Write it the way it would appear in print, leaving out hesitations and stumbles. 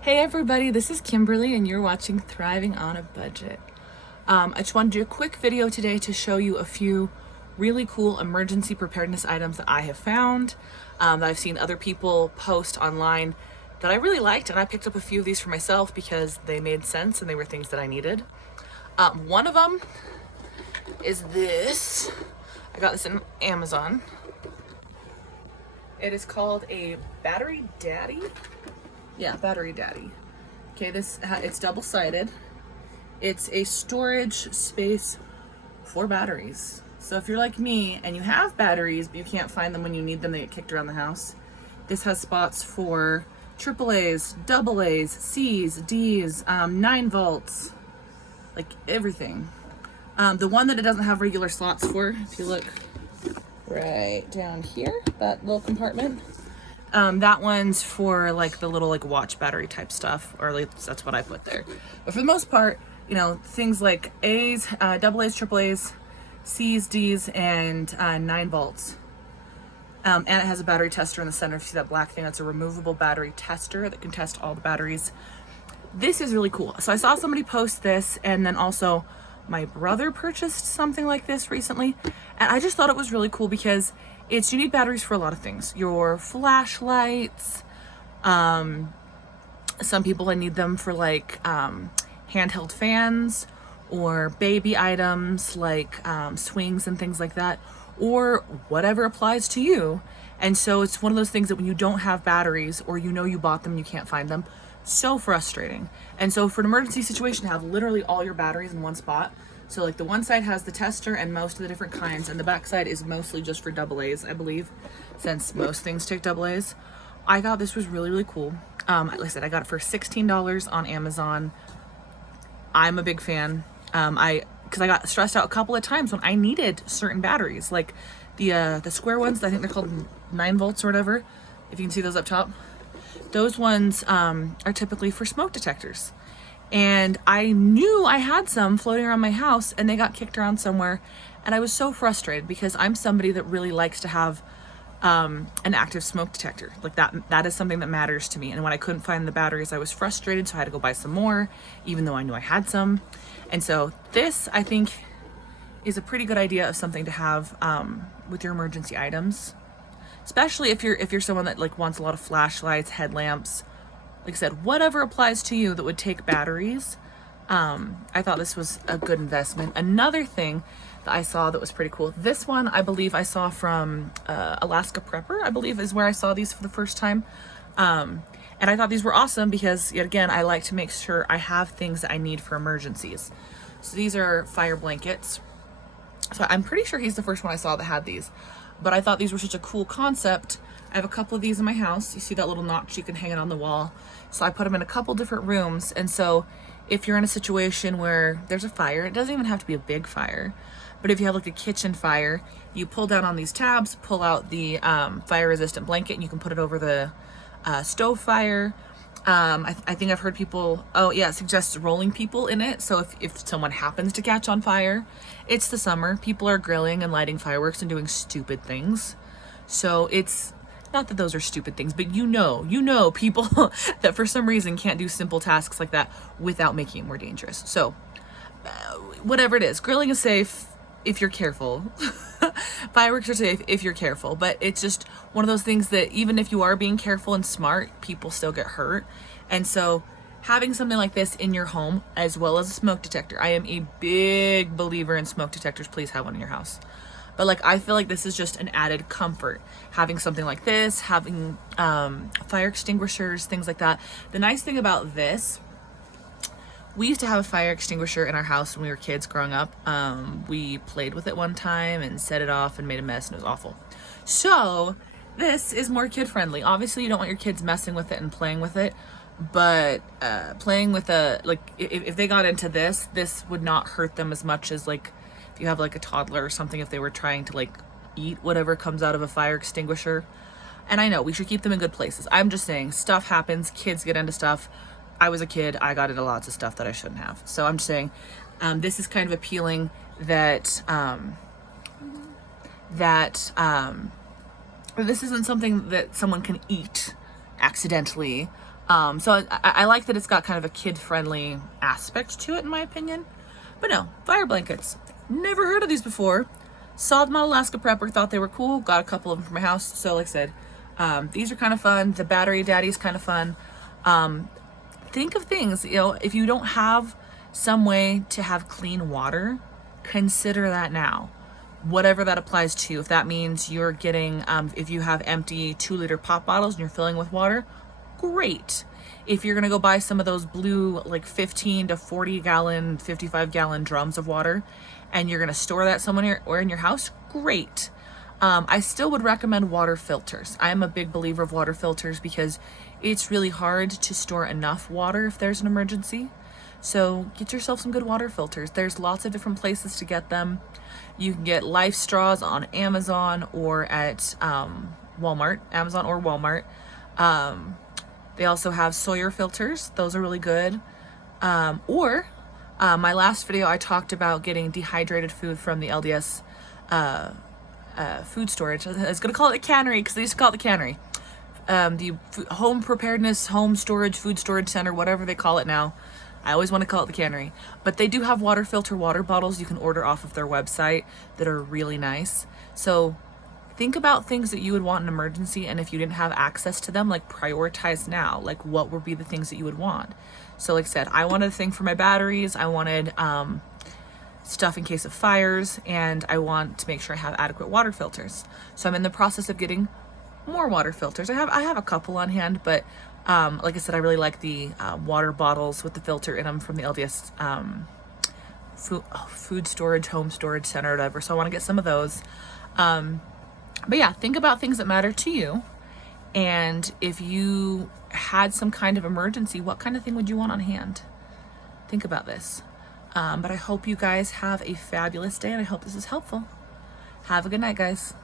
Hey everybody, this is Kimberly and you're watching Thriving on a Budget. I just wanted to do a quick video today to show you a few really cool emergency preparedness items that I have found, that I've seen other people post online that I really liked, and I picked up a few of these for myself because they made sense and they were things that I needed. One of them is this. I got this in Amazon. It is called a Battery Daddy. Yeah, Battery Daddy. Okay, it's double-sided. It's a storage space for batteries. So if you're like me and you have batteries but you can't find them when you need them, they get kicked around the house. This has spots for AAAs, AA's, C's, D's, 9 volts, like everything. The one that it doesn't have regular slots for, if you look right down here, that little compartment, that one's for like the little like watch battery type stuff, or at least that's what I put there. But for the most part, you know, things like A's, AA's, AAA's, C's, D's, and 9 volts. And it has a battery tester in the center. If you see that black thing, that's a removable battery tester that can test all the batteries. This is really cool. So I saw somebody post this, and then also my brother purchased something like this recently, and I just thought it was really cool because you need batteries for a lot of things. Your flashlights, some people need them for like handheld fans or baby items like swings and things like that, or whatever applies to you. And so it's one of those things that when you don't have batteries, or you know you bought them and you can't find them, so frustrating. And so for an emergency situation, to have literally all your batteries in one spot. So like the one side has the tester and most of the different kinds, and the back side is mostly just for AA's, I believe, since most things take AA's. I thought this was really, really cool. Like I said, I got it for $16 on Amazon. I'm a big fan. Because I got stressed out a couple of times when I needed certain batteries, like the square ones. I think they're called 9 volts or whatever. If you can see those up top, those ones are typically for smoke detectors. And I knew I had some floating around my house and they got kicked around somewhere. And I was so frustrated because I'm somebody that really likes to have an active smoke detector. Like that is something that matters to me. And when I couldn't find the batteries, I was frustrated. So I had to go buy some more, even though I knew I had some. And so this, I think, is a pretty good idea of something to have with your emergency items. Especially if you're someone that like wants a lot of flashlights, headlamps, like I said, whatever applies to you that would take batteries. I thought this was a good investment. Another thing that I saw that was pretty cool. This one, I believe I saw from Alaska Prepper, I believe is where I saw these for the first time. And I thought these were awesome because, yet again, I like to make sure I have things that I need for emergencies. So these are fire blankets. So I'm pretty sure he's the first one I saw that had these. But I thought these were such a cool concept. I have a couple of these in my house. You see that little notch, you can hang it on the wall. So I put them in a couple different rooms. And so if you're in a situation where there's a fire, it doesn't even have to be a big fire, but if you have like a kitchen fire, you pull down on these tabs, pull out the fire resistant blanket, and you can put it over the stove fire. I think I've heard people, suggest rolling people in it. So if someone happens to catch on fire, it's the summer, people are grilling and lighting fireworks and doing stupid things. So it's not that those are stupid things, but you know people that for some reason can't do simple tasks like that without making it more dangerous. So whatever it is, grilling is safe if you're careful. Fireworks are safe if you're careful, but it's just one of those things that even if you are being careful and smart, people still get hurt. And so having something like this in your home, as well as a smoke detector, I am a big believer in smoke detectors. Please have one in your house. But like, I feel like this is just an added comfort, having something like this, having fire extinguishers, things like that. The nice thing about this, we used to have a fire extinguisher in our house when we were kids growing up. We played with it one time and set it off and made a mess, and it was awful. So this is more kid friendly. Obviously you don't want your kids messing with it and playing with it, but playing with if they got into this would not hurt them as much as like if you have like a toddler or something, if they were trying to like eat whatever comes out of a fire extinguisher. And I know we should keep them in good places. I'm just saying, stuff happens, kids get into stuff. I was a kid, I got into lots of stuff that I shouldn't have. So I'm just saying, this is kind of appealing that this isn't something that someone can eat accidentally. So I like that it's got kind of a kid-friendly aspect to it, in my opinion. But no, fire blankets. Never heard of these before. Saw them on Alaska Prepper, thought they were cool. Got a couple of them for my house. So like I said, these are kind of fun. The Battery Daddy is kind of fun. Think of things, you know, if you don't have some way to have clean water, consider that now. Whatever that applies to. If that means you're getting, if you have empty 2-liter pop bottles and you're filling with water, great. If you're gonna go buy some of those blue, like 15 to 40 gallon, 55 gallon drums of water, and you're gonna store that somewhere or in your house, great. I still would recommend water filters. I am a big believer of water filters because it's really hard to store enough water if there's an emergency. So get yourself some good water filters. There's lots of different places to get them. You can get Life Straws on Amazon or at Walmart, Amazon or Walmart. They also have Sawyer filters. Those are really good. My last video, I talked about getting dehydrated food from the LDS food storage. I was going to call it a cannery because they used to call it the cannery. The home preparedness, home storage, food storage center, whatever they call it now. I always want to call it the cannery. But they do have water filter water bottles you can order off of their website that are really nice. So think about things that you would want in an emergency, and if you didn't have access to them, like prioritize now. Like what would be the things that you would want? So like I said, I wanted a thing for my batteries. I wanted stuff in case of fires, and I want to make sure I have adequate water filters. So I'm in the process of getting more water filters. I have a couple on hand, but like I said, I really like the water bottles with the filter in them from the LDS food storage, home storage center, whatever. So I want to get some of those. But yeah, think about things that matter to you. And if you had some kind of emergency, what kind of thing would you want on hand? Think about this. But I hope you guys have a fabulous day, and I hope this is helpful. Have a good night, guys.